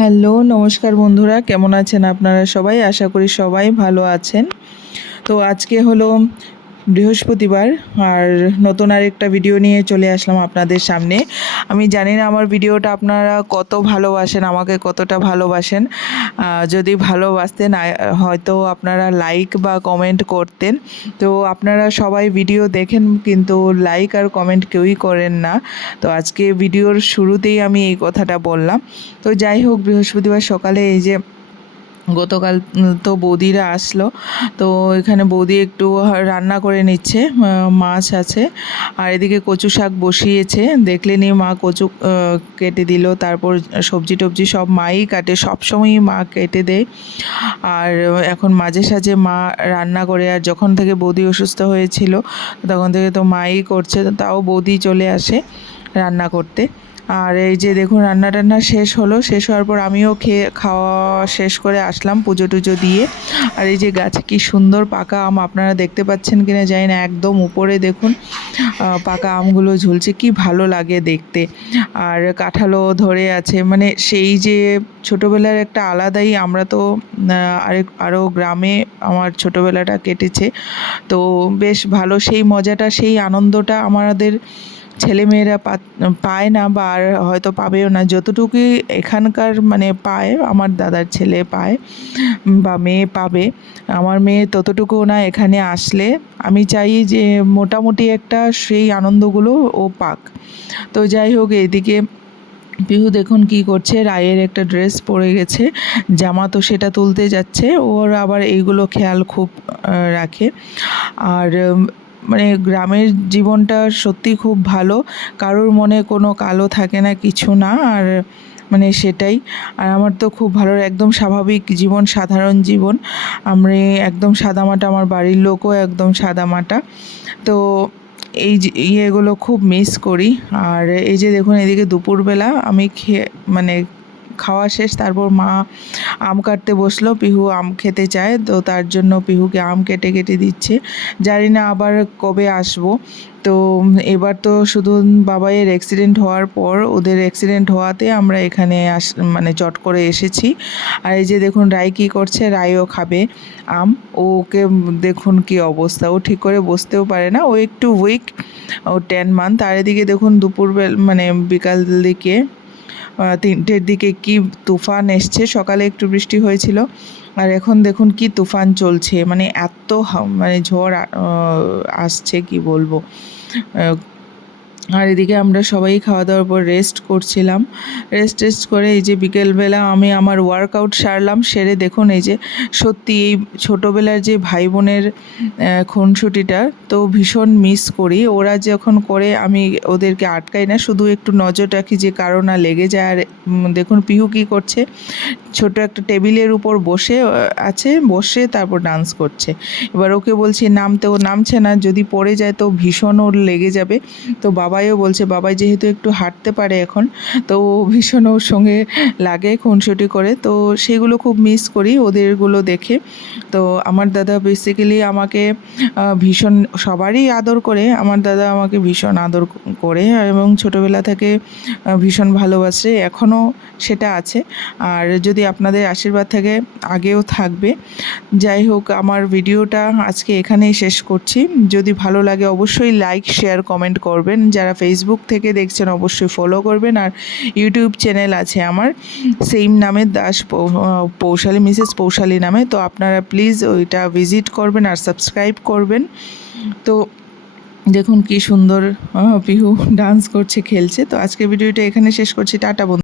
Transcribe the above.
Hello, নমস্কার বন্ধুরা, কেমন আছেন আপনারা সবাই? আশা করি সবাই ভালো আছেন। তো আজকে হলো বৃহস্পতিবার আর নতুন আরেকটা ভিডিও নিয়ে চলে আসলাম আপনাদের সামনে। আমি জানি না আমার ভিডিওটা আপনারা কত ভালোবাসেন, আমাকে কতটা ভালোবাসেন। যদি ভালোবাসতেন হয়তো আপনারা লাইক বা কমেন্ট করতেন। তো আপনারা সবাই ভিডিও দেখেন, কিন্তু লাইক আর কমেন্ট কেউই করেন না। তো আজকে ভিডিওর শুরুতেই আমি এই কথাটা বললাম। তো যাই হোক, বৃহস্পতিবার সকালে এই যে গতকাল তো বৌদিরা আসলো। তো এখানে বৌদি একটু রান্না করে নিচ্ছে মাছ আছে। আর এদিকে কচু শাক বসিয়েছে। দেখলে দেখলেনি মা কচু কেটে দিল। তারপর সবজি টবজি সব মাই কাটে, সবসময়ই মা কেটে দেয়। আর এখন মাঝে সাঝে মা রান্না করে। আর যখন থেকে বৌদি অসুস্থ হয়েছিল, তখন থেকে তো মাই করছে। তাও বৌদি চলে আসে রান্না করতে। আর এই যে দেখুন রান্না টান্না শেষ হলো। শেষ হওয়ার পর আমিও খেয়ে, খাওয়া শেষ করে আসলাম পুজো টুজো দিয়ে। আর এই যে গাছে কি সুন্দর পাকা আম, আপনারা দেখতে পাচ্ছেন কিনা জানি না, একদম উপরে দেখুন পাকা আমগুলো ঝুলছে, কি ভালো লাগে দেখতে। আর কাঁঠালও ধরে আছে মানে সেই যে ছোটোবেলার একটা আলাদাই, আমরা তো আরেক আরও গ্রামে আমার ছোটোবেলাটা কেটেছে। তো বেশ ভালো, সেই মজাটা, সেই আনন্দটা আমাদের ছেলেমেয়েরা পায় না বা আর হয়তো পাবেও না। যতটুকুই এখানকার মানে পায়, আমার দাদার ছেলে পায় বা মেয়ে পাবে, আমার মেয়ে ততটুকু না এখানে আসলে। আমি চাই যে মোটামুটি একটা সেই আনন্দগুলো ও পাক। তো যাই হোক, এদিকে পিহু দেখুন কি করছে। রায়ের একটা ড্রেস পরে গেছে, জামা তো সেটা তুলতে যাচ্ছে। ওর আবার এইগুলো খেয়াল খুব রাখে। আর মানে গ্রামের জীবনটা সত্যি খুব ভালো। কারোর মনে কোনো কালো থাকে না, কিছু না, আর মানে সেটাই। আর আমার তো খুব ভালো একদম স্বাভাবিক জীবন, সাধারণ জীবন। আমি একদম সাদামাটা, আমার বাড়ির লোকও একদম সাদামাটা। তো এই ইয়েগুলো খুব মিস করি। আর এই যে দেখুন, এদিকে দুপুরবেলা আমি খেয়ে মানে খাওয়া শেষ, তারপর মা আম কাটতে বসল, পিহু আম খেতে চায়, তো তার জন্য পিহুকে আম কেটে কেটে দিচ্ছে। জানি না আবার কবে আসব। তো এবার তো শুধু বাবাইয়ের অ্যাক্সিডেন্ট হওয়ার পর, ওদের অ্যাক্সিডেন্ট হওয়াতে আমরা এখানে আস মানে চট করে এসেছি। আর এই যে দেখুন রায় কী করছে রায়ও খাবে আম। ওকে দেখুন কি অবস্থা, ও ঠিক করে বসতেও পারে না। ও একটু উইক ও টেন মান্থ আর এদিকে দেখুন, দুপুরবেলা মানে বিকাল দিকে তিনটের দিকে কি তুফান এসছে? সকালে একটু বৃষ্টি হয়েছিল। আর এখন দেখুন কি তুফান চলছে। মানে এত মানে ঝড় আসছে কি বলব? আর এদিকে আমরা সবাই খাওয়া দাওয়ার পর রেস্ট করছিলাম। রেস্ট টেস্ট করে এই যে বিকেলবেলা আমি আমার ওয়ার্কআউট সারলাম, সেরে দেখুন এই যে সত্যি এই ছোটোবেলার যে ভাই বোনের খুনসুটিটা, তো ভীষণ মিস করি। ওরা যখন করে আমি ওদেরকে আটকাই না, শুধু একটু নজর রাখি যে কারও না লেগে যায়। আর দেখুন পিহু কী করছে, ছোট একটা টেবিলের উপর বসে আছে, বসে তারপর ডান্স করছে। এবার ওকে বলছি, নামতে ও নামছে না, যদি পড়ে যায় তো ভীষণ ওর লেগে যাবে। তো বাবাইও বলছে, বাবাই যেহেতু একটু হাঁটতে পারে এখন, তো ও ভীষণ ওর সঙ্গে লাগে খুনসুটি করে, তো সেগুলো খুব মিস করি ওদেরগুলো দেখে। তো আমার দাদা বেসিক্যালি আমাকে ভীষণ সবারই আদর করে। আমার দাদা আমাকে ভীষণ আদর করে এবং ছোটোবেলা থেকে ভীষণ ভালোবাসে, এখনও সেটা আছে। আর যদি আপনাদের আশীর্বাদ থাকে আগেও থাকবে, যাই হোক, আমার ভিডিওটা আজকে এখানেই শেষ করছি। যদি ভালো লাগে অবশ্যই লাইক শেয়ার কমেন্ট করবেন। যারা ফেসবুক থেকে দেখছেন অবশ্যই ফলো করবেন আর ইউটিউব চ্যানেল আছে আমার। সেম নামে দাস পৌশালী, মিসেস পৌশালী নামে। তো আপনারা প্লিজ ওইটা ভিজিট করবেন আর সাবস্ক্রাইব করবেন। তো দেখুন কি সুন্দর পিহু ডান্স করছে, খেলছে। তো আজকের ভিডিওটা এখানে শেষ করছি। টাটা বন্ধু।